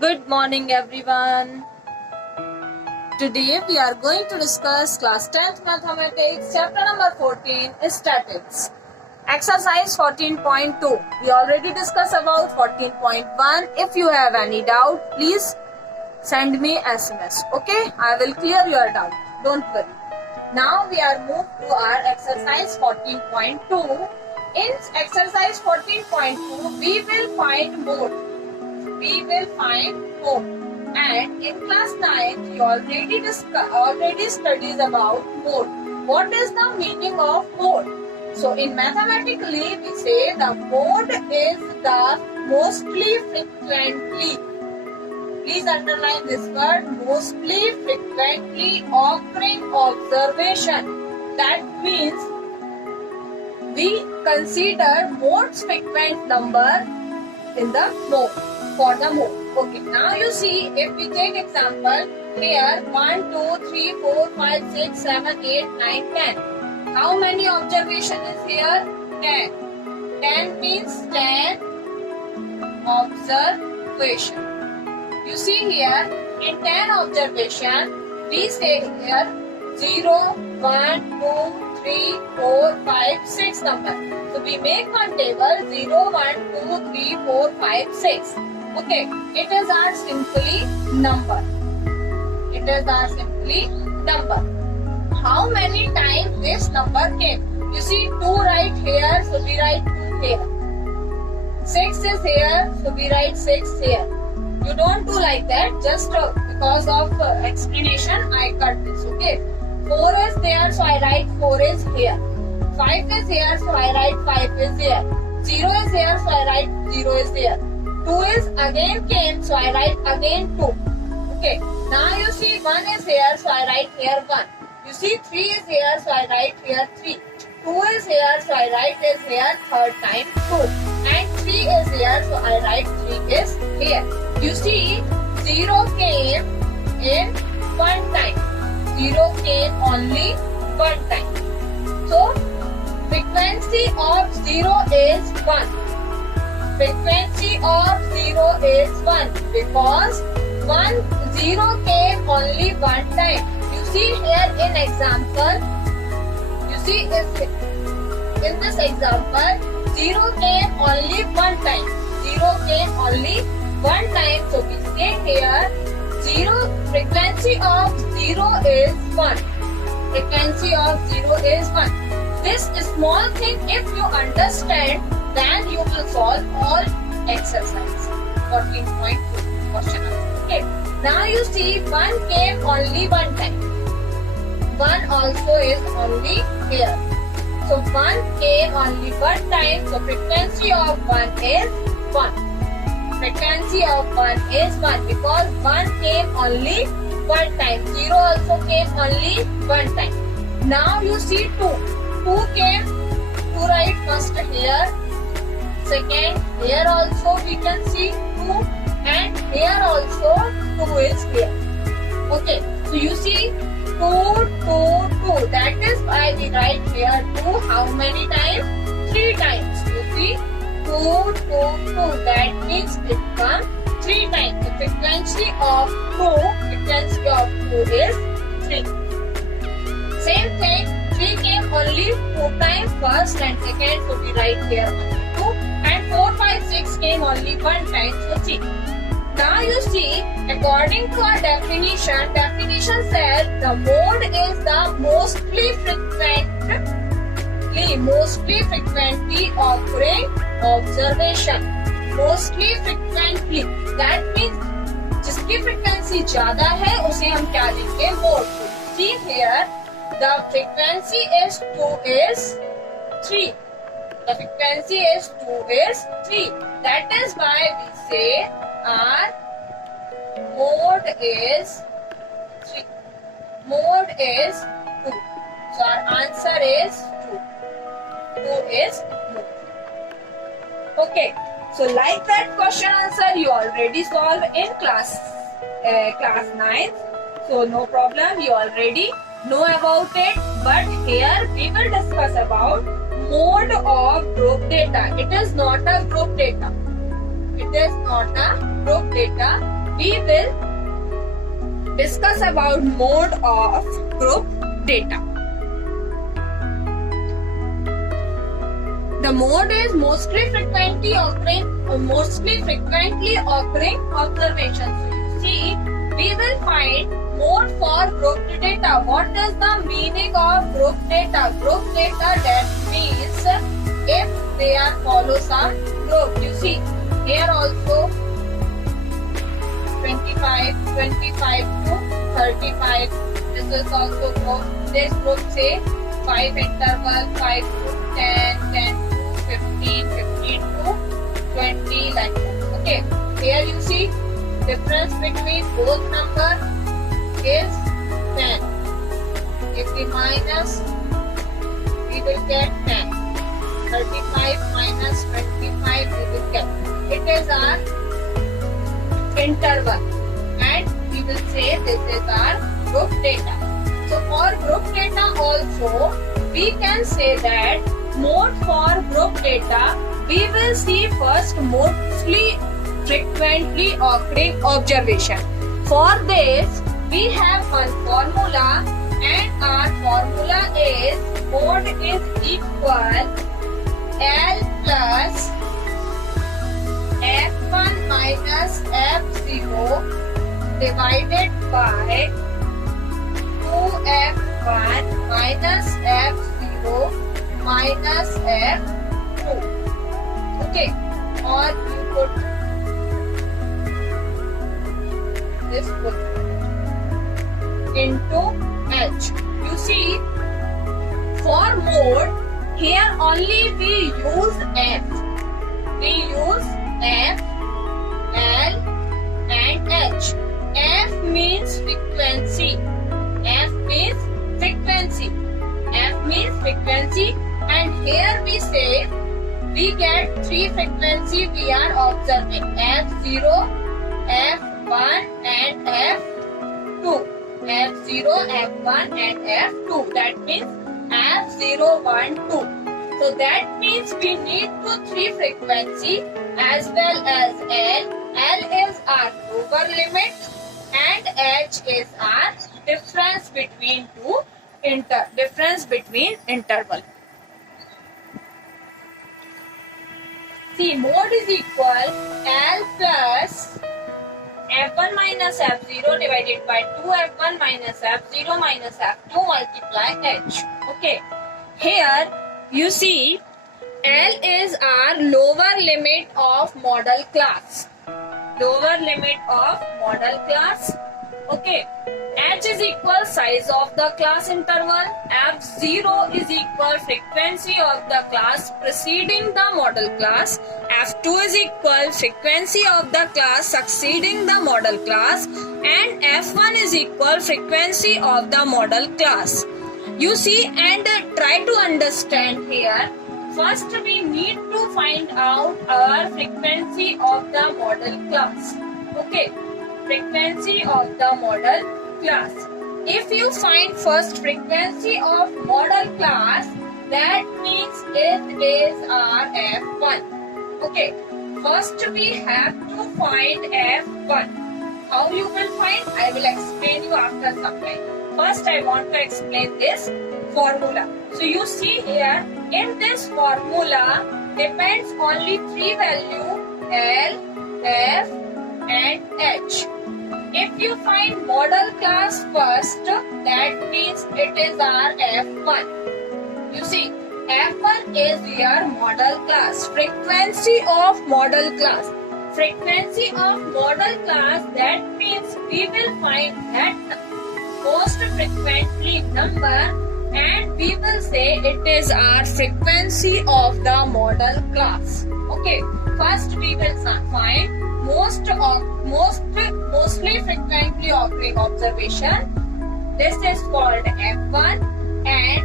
Good morning everyone. Today we are going to discuss class 10th mathematics chapter number 14 statics. Exercise 14.2. We already discussed about 14.1. If you have any doubt, please send me SMS. Okay, I will clear your doubt. Don't worry. Now we are moved to our exercise 14.2. In exercise 14.2, we will find mode. And in class 9, we already studied about mode. What is the meaning of mode? So in mathematically, we say the mode is the mostly frequently. Please underline this word, mostly frequently occurring observation. That means we consider most frequent number in the mode. For the mode. Okay, now you see, if we take example, here 1, 2, 3, 4, 5, 6, 7, 8, 9, 10. How many observation is here? 10. 10 means 10 observation. You see here, in 10 observation, we say here 0, 1, 2, 3, 4, 5, 6 number. So we make one table 0, 1, 2, 3, 4, 5, 6. Okay, it is our simply number. How many times this number came? You see 2 right here, so we write 2 here. 6 is here, so we write 6 here. You don't do like that, just because of explanation I cut this, okay. 4 is there, so I write 4 is here. 5 is here, so I write 5 is here. 0 is here, so I write 0 is here. 2 is again came, so I write again 2. Okay, now you see 1 is here, so I write here 1. You see 3 is here, so I write here 3. 2 is here, so I write is here third time 2. And 3 is here, so I write 3 is here. You see 0 came in one time. 0 came only one time. So frequency of 0 is 1. Frequency of 0 is 1 because 0 came only one time. You see here in example, in this example, 0 came only one time. 0 came only one time. So we say here, frequency of 0 is 1. Frequency of 0 is 1. This small thing, if you understand, then you will solve all exercise 14.2 question. Okay. Now you see 1 came only one time. 1 also is only here. So 1 came only one time. So frequency of 1 is 1. Frequency of 1 is 1 because 1 came only one time. 0 also came only one time. Now you see 2. 2 came, 2 right first here. Second, here also we can see 2 and here also 2 is here. Okay, so you see 2, 2, 2. That is why we write here 2 how many times? 3 times. You see 2, 2, 2. That means it comes 3 times. The frequency of 2 is 3. Same thing, 3 came only 2 times first and second, so we write here 2. And 4, 5, 6 came only one time, so 3. Now you see, according to our definition said the mode is the mostly frequently occurring observation. Mostly frequently. That means जिसकी frequency ज़्यादा है उसे हम क्या लेंगे? Mode. See here, the frequency is 2 is 3. The frequency is 2 is 3. That is why we say our mode is 3. Mode is 2. So our answer is 2. 2 is mode. Okay. So like that question answer you already solved in class 9. So no problem. You already know about it. But here we will discuss about mode of group data. It is not a group data. we will discuss about mode of group data. The mode is mostly frequently occurring observations. So you see, we will find mode for group data. What is the meaning of group data? Group data, that means if they are follow some group. You see, here also 25 to 35. This is also group. This group say 5 interval, 5 to 10, 10 to 15, 15 to 20, like that. Okay. Here you see difference between both number is 10. If we minus, we will get 10. 35 minus 25, we will get. It is our interval, and we will say this is our group data. So for group data also, we can say that mode for group data, we will see first mostly frequently occurring observation. For this, we have one formula, and our formula is mode is equal L plus F1 minus F0 divided by 2F1 minus F0 minus F2. Okay, or you put this into H. You see, for mode, here only we use F. We use F, L and H. F means frequency. F means frequency. F means frequency, and here we say we get 3 frequency we are observing: F0, F1 and F2. F0, F1 and F2. That means F0, 1, 2. So that means we need 3 frequency as well as L. L is our lower limit and H is our difference between interval. See, mode is equal L plus F1 minus F0 divided by 2F1 minus F0 minus F2 multiply H. Okay. Here you see L is our lower limit of model class. Lower limit of model class. Okay. H is equal size of the class interval. F0 is equal frequency of the class preceding the model class. F2 is equal frequency of the class succeeding the model class. And F1 is equal frequency of the model class. You see, and try to understand here. First we need to find out our frequency of the model class. Okay. Frequency of the model class. If you find first frequency of model class, that means it is our F1. Okay. First we have to find F1. How you will find? I will explain you after some time. First I want to explain this formula. So you see here, in this formula depends only 3 values: L, F and H. If you find model class first, that means it is our F1. You see, F1 is your model class. Frequency of model class. Frequency of model class, that means we will find that most frequently number, and we will say it is our frequency of the model class. Okay, first we will find mostly frequently occurring observation. This is called F1, and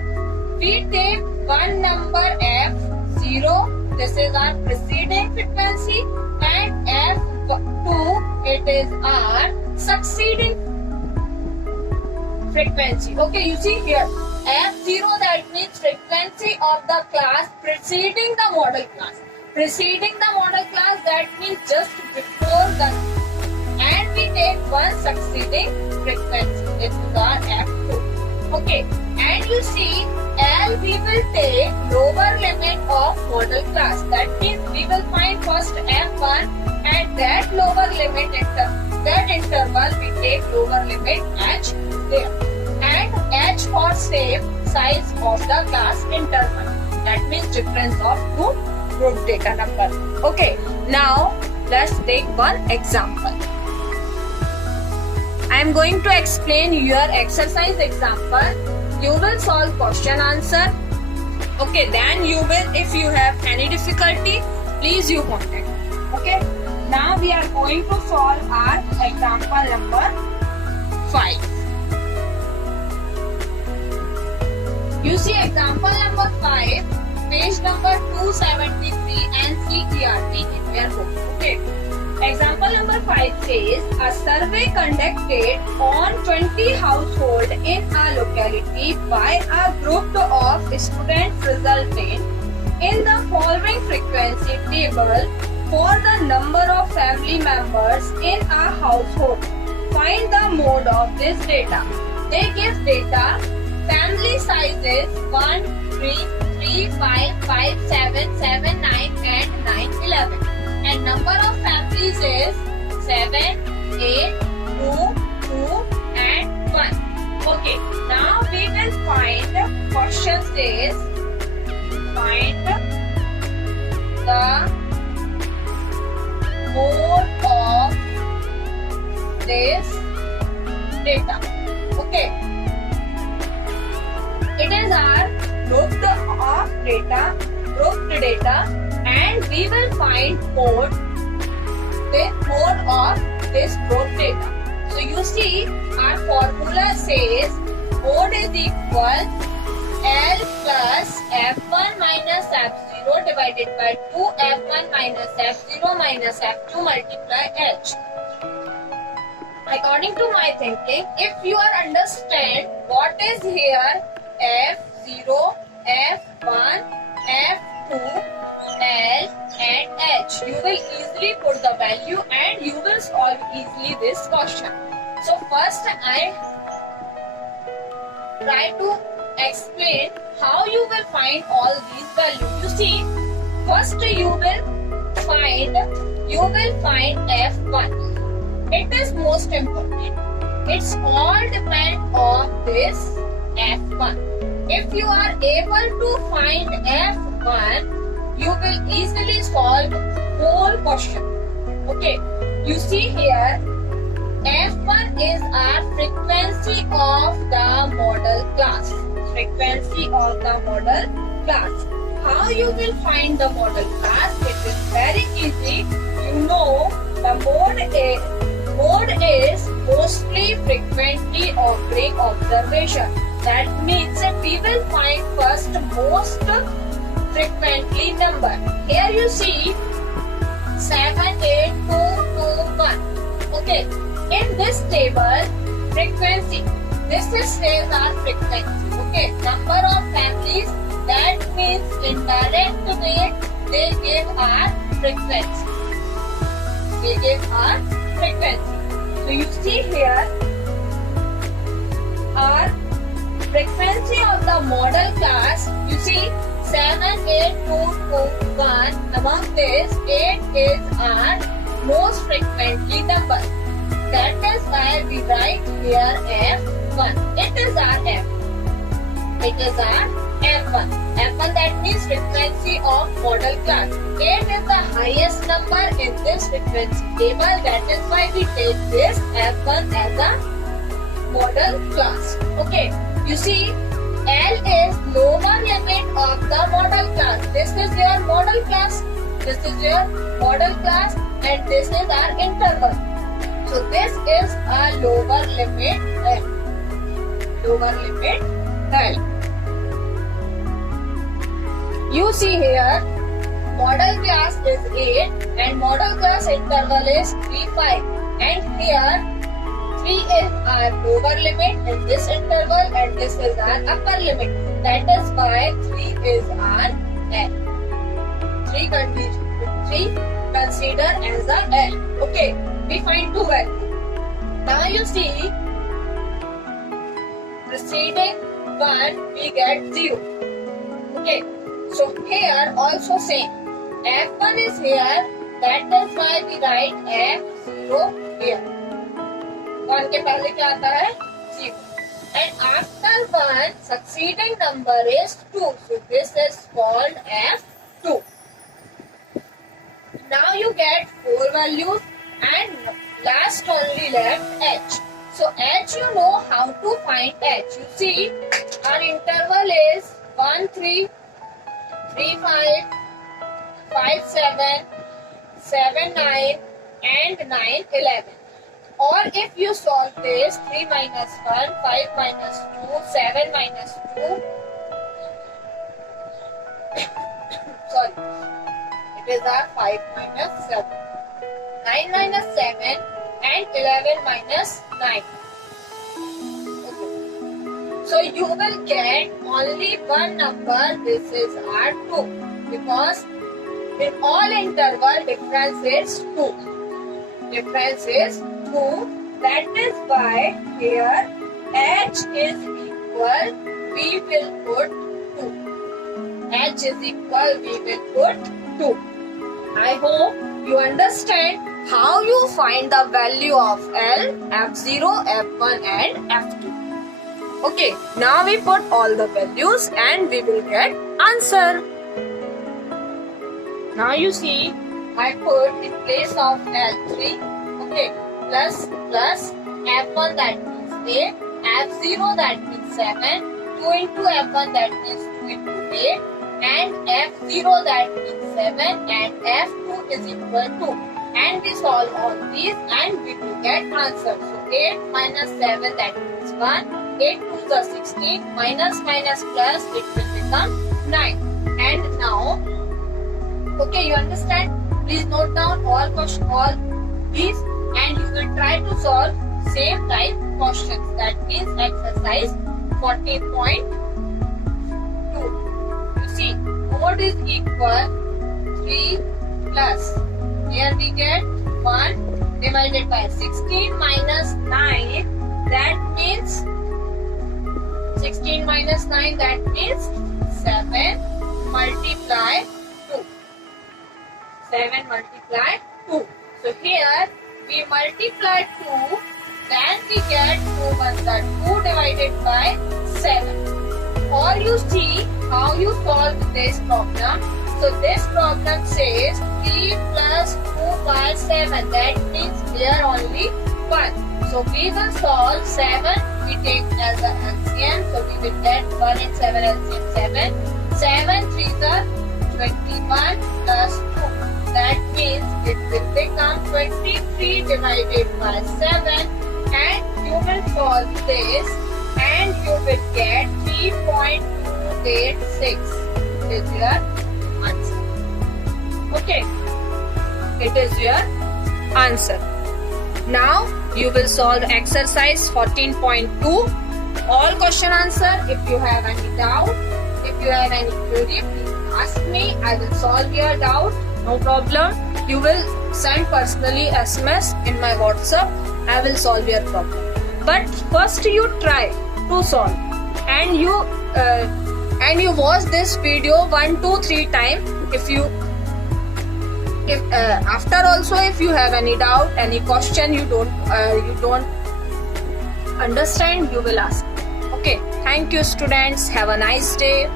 we take one number F0. This is our preceding frequency, and F2, it is our succeeding frequency. Okay, you see here, F0, that means frequency of the class preceding the model class. Preceding the model class, that means just before the, and we take one succeeding frequency. This is our F2. Okay, and you see L we will take lower limit of model class. That means we will find first F1 and that lower limit that interval we take lower limit H there. And H for same size of the class interval. That means difference of two group data number. Okay, now let's take one example. I am going to explain your exercise example. You will solve question answer. Okay, then you will, if you have any difficulty, please you contact. Okay, now we are going to solve our example number 5. You see example number 5, page number 273 and CERT in your book. Okay. Example number 5 says, a survey conducted on 20 households in a locality by a group of students resulted in the following frequency table for the number of family members in a household. Find the mode of this data. They give data, family sizes 1, 3, 3, 5, 5, 7, 7, 9 and 9, 11. And number of families is 7, 8, 2, 2 and 1. Okay, now we will find question says find the mode of this data. Okay, it is our grouped data and we will find mode of this group data. So you see our formula says mode is equal L plus F1 minus F0 divided by 2 F1 minus F0 minus F2 multiply H. According to my thinking, if you are understand what is here F0, F1, F2, L and H, you will easily put the value and you will solve easily this question. So first I try to explain how you will find all these values. You see, first you will find F1. It is most important. It's all depend on this F1. If you are able to find F1, you will easily solve whole question. Okay, you see here F1 is our frequency of the model class. Frequency of the model class. How you will find the model class? It is very easy. You know the mode is mostly frequently occurring observation. That means that we will find first most frequently number. Here you see 7, 8, 2, 2, 1. Okay. In this table, frequency. This is our frequency. Okay. Number of families. That means in direct way they give our frequency. They give our frequency. So you see here our frequency of the model class. You see 7, 8, 2, 2, 1. Among this, 8 is our most frequently number. That is why we write here F1. It is our F. It is our F1. F1 that means frequency of model class. 8 is the highest number in this frequency table. That is why we take this F1 as a model class. Okay. You see, L is lower limit of the model class. This is your model class. This is your model class and this is our interval. So this is a lower limit L. Lower limit L. You see here, model class is 8 and model class interval is 3, 5. And here 3 is our lower limit in this interval and this is our upper limit. That is why 3 is our L. 3 consider as a L. Okay, we find two values. Now you see, preceding 1 we get 0. Okay, so here also same. F1 is here, that is why we write F0 here. 1 के पहले क्या आता है? 0. And after 1, succeeding number is 2. So this is called F2. Now you get 4 values and last only left H. So H, you know how to find H. You see, our interval is 1, 3, 3, 5, 5, 7, 7, 9 and 9, 11. Or if you solve this, 3 minus 1, 5 minus 2, 7 minus 2. Sorry. It is our 5 minus 7. 9 minus 7 and 11 minus 9. Okay. So you will get only one number. This is our 2. Because in all interval difference is 2. Difference is 2. That is why here H is equal, we will put 2. H is equal, we will put 2. I hope you understand how you find the value of L, F0, F1 and F2. Okay, now we put all the values and we will get answer. Now you see, I put in place of L3, okay, plus F1 that means 8, F0 that means 7, 2 into F1 that means 2 into 8, and F0 that means 7 and F2 is equal to. And we solve all these and we will get answer. So 8 minus 7 that means 1, 8 2 is 16, minus plus it will become 9. And now, okay, you understand? Please note down all these and you will try to solve same type questions. That means exercise 14.2. You see, mode is equal 3 plus. Here we get 1 divided by 16 minus 9. That means 16 minus 9. That means 7 multiply 2. 7 multiply 2. So here we multiply 2, then we get 2 ones are 2 divided by 7. Or you see how you solve this problem. So this problem says 3 plus 2 by 7. That means here only 1. So we will solve 7. We take as an LCM. So we will get 1 and 7 LCM 7. 7 3s are 21 plus 2. That means it will become 23 divided by 7 and you will solve this and you will get 3.286 is your answer. Okay, it is your answer. Now you will solve exercise 14.2. All question answer. If you have any doubt, if you have any query, please ask me. I will solve your doubt. No problem. You will send personally SMS in my WhatsApp. I will solve your problem. But first you try to solve and you watch this video 1, 2, 3 times. If after also if you have any doubt, any question you don't understand, you will ask. Okay. Thank you, students. Have a nice day.